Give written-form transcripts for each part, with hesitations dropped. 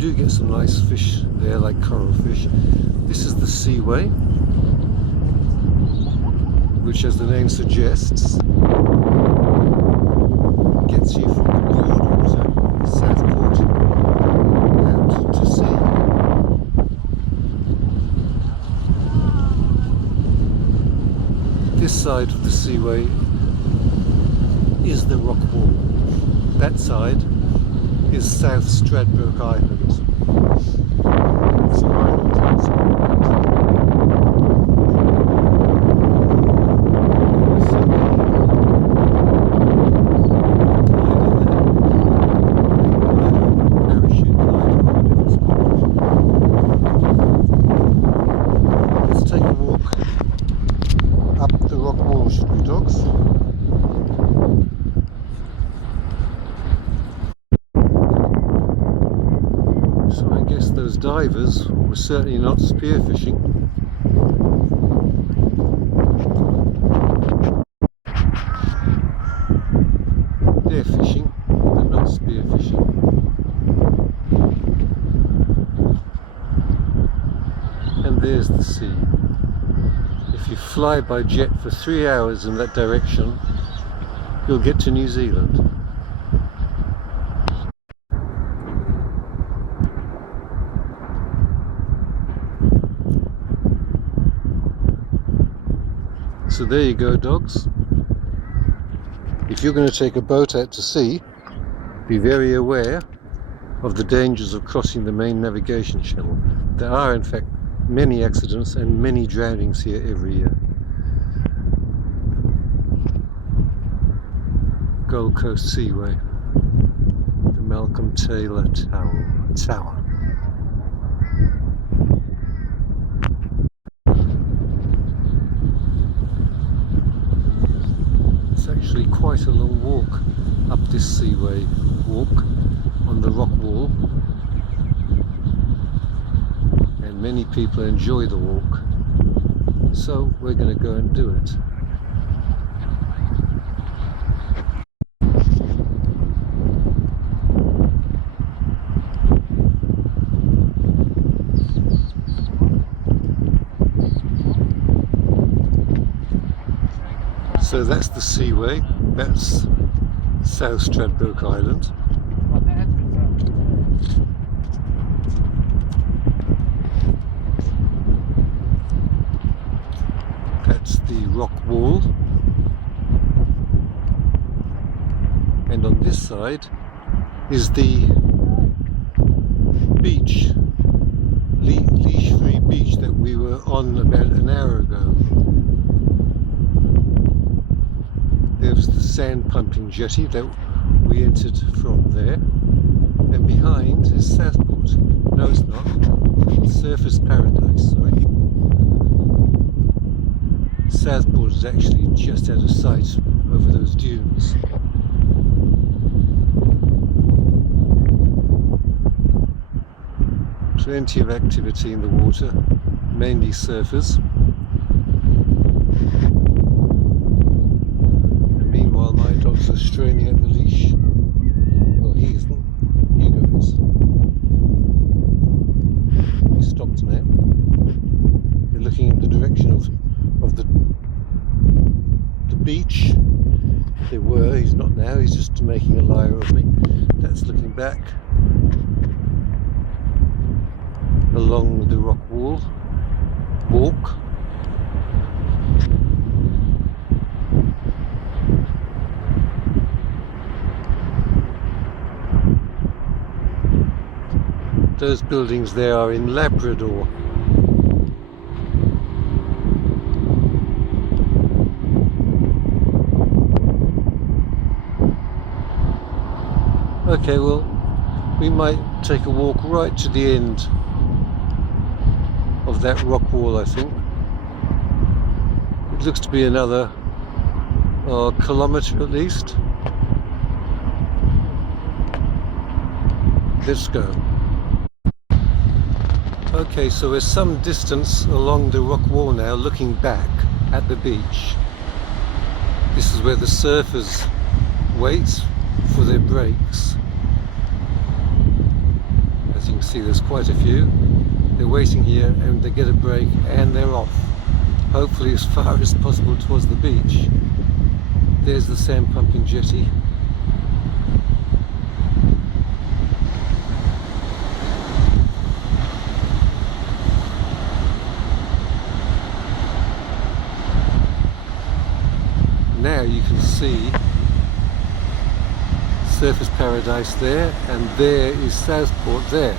do get some nice fish there, like coral fish. This is the seaway, which, as the name suggests, gets you from the Broadwater, Southport, out to sea. This side of the seaway is the rock wall. That side is South Stradbroke Island. It's an island outside. Let's take a walk up the rock wall, should we, dogs? So I guess those divers were certainly not spearfishing. They're fishing, but not spearfishing. And there's the sea. If you fly by jet for 3 hours in that direction, you'll get to New Zealand. So there you go, dogs. If you're going to take a boat out to sea, be very aware of the dangers of crossing the main navigation channel. There are, in fact, many accidents and many drownings here every year. Gold Coast Seaway, the Malcolm Taylor Tower. It's actually quite a long walk up this seaway walk on the rock wall, and many people enjoy the walk, so we're going to go and do it. So that's the seaway, that's South Stradbroke Island. That's the rock wall. And on this side is the beach, leash-free beach that we were on about an hour ago. There's the sand pumping jetty that we entered from there, and behind is Southport. No, it's not. Surfers Paradise, sorry. Southport is actually just out of sight over those dunes. Plenty of activity in the water, mainly surfers. While my dogs are straining at the leash. Well, he isn't. Hugo is. He stopped now. They're looking in the direction of the beach. They were. He's not now. He's just making a liar of me. That's looking back along the rock wall. Walk. Those buildings there are in Labrador. Okay, well, we might take a walk right to the end of that rock wall, I think. It looks to be another kilometre at least. Let's go. Okay, so we're some distance along the rock wall now, looking back at the beach. This is where the surfers wait for their breaks. As you can can see there's quite a few. They're waiting here and they get a break and they're off. Hopefully as far as possible towards the beach. There's the sand pumping jetty. Now you can see Surfers Paradise there, and there is Southport there.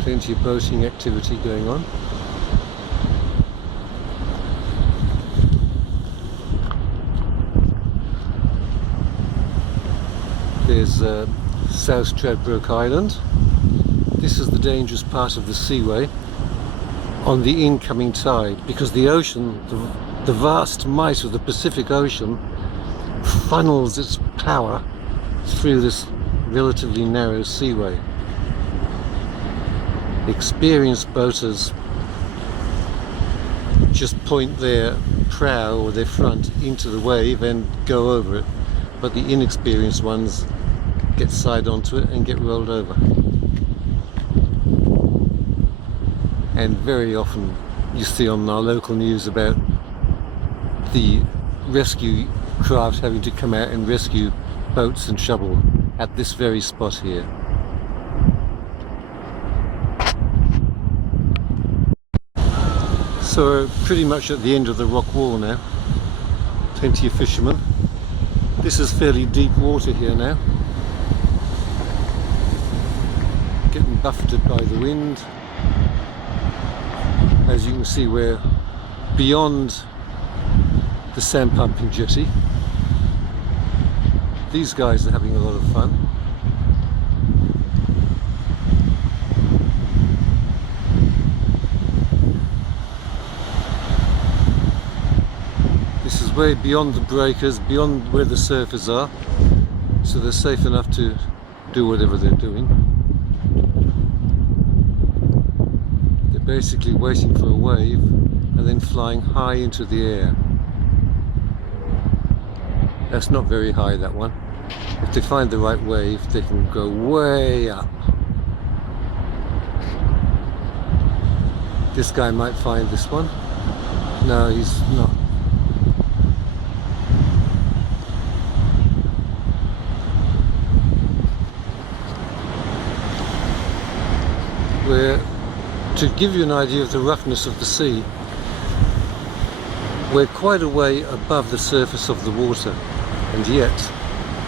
Plenty of boating activity going on. There's South Stradbroke Island. This is the dangerous part of the seaway on the incoming tide, because the ocean, the vast might of the Pacific Ocean funnels its power through this relatively narrow seaway. Experienced boaters just point their prow or their front into the wave and go over it, but the inexperienced ones get side onto it and get rolled over. And very often you see on our local news about the rescue craft having to come out and rescue boats and shovel at this very spot here. So we're pretty much at the end of the rock wall now. Plenty of fishermen. This is fairly deep water here now. Getting buffeted by the wind. As you can see, we're beyond the sand pumping jetty. These guys are having a lot of fun. This is way beyond the breakers, beyond where the surfers are, so they're safe enough to do whatever they're doing. Basically waiting for a wave and then flying high into the air. That's not very high, that one. If they find the right wave, they can go way up. This guy might find this one. No, he's not. To give you an idea of the roughness of the sea, we're quite a way above the surface of the water, and yet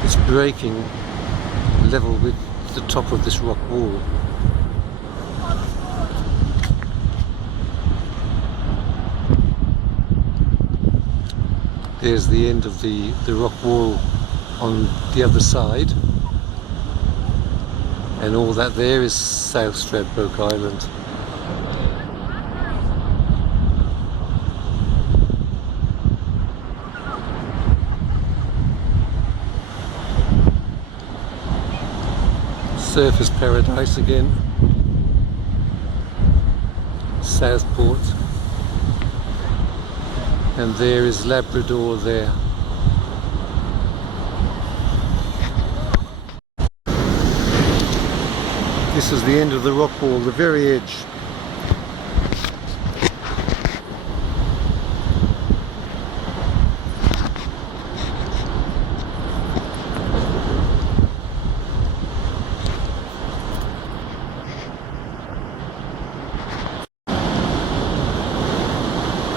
it's breaking level with the top of this rock wall. There's the end of the rock wall on the other side, and all that there is South Stradbroke Island. Surfers Paradise again, Southport, and there is Labrador there. This is the end of the rock wall, the very edge.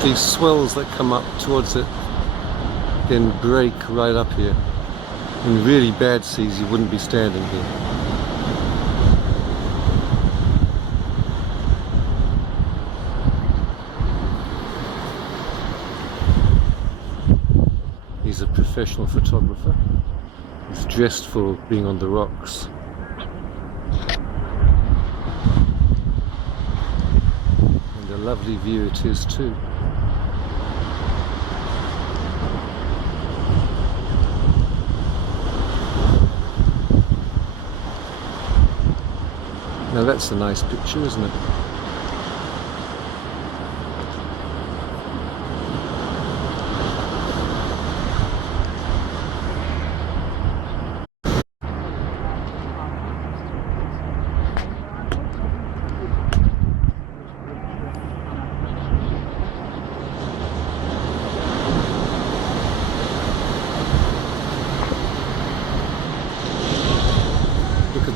These swells that come up towards it then break right up here. In really bad seas you wouldn't be standing here. He's a professional photographer. He's dressed for being on the rocks. And a lovely view it is too. Now that's a nice picture, isn't it?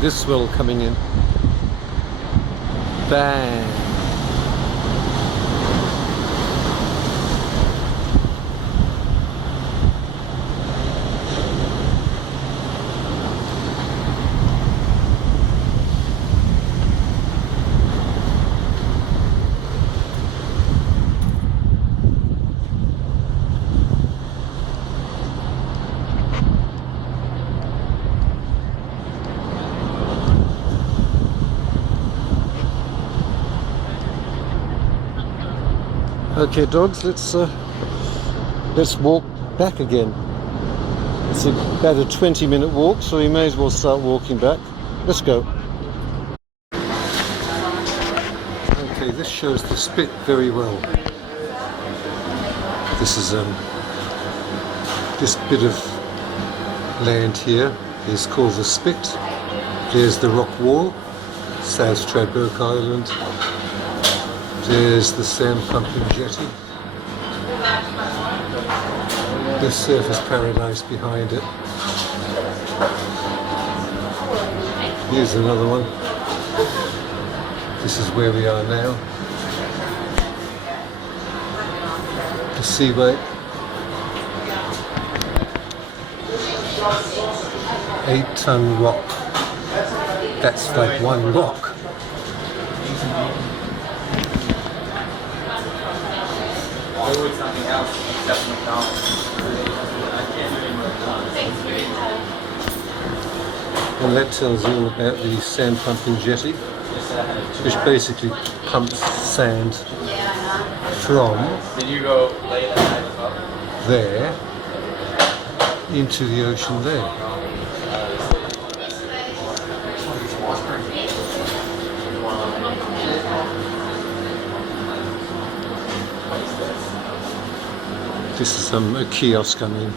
this swell coming in. Bang! Okay, dogs, let's walk back again. It's about a 20-minute walk, so we may as well start walking back. Let's go. Okay, this shows the spit very well. This is this bit of land here is called the Spit. There's the rock wall, South Stradbroke Island. There's the sand pumping jetty. The surface paradise behind it. Here's another one. This is where we are now. The seaway. 8-ton rock. That's like one rock. Always something else except McDonald's. And that tells you all about the sand pumping jetty, which basically pumps sand from Did you go late at night as well? there into the ocean there. This is a kiosk, I mean.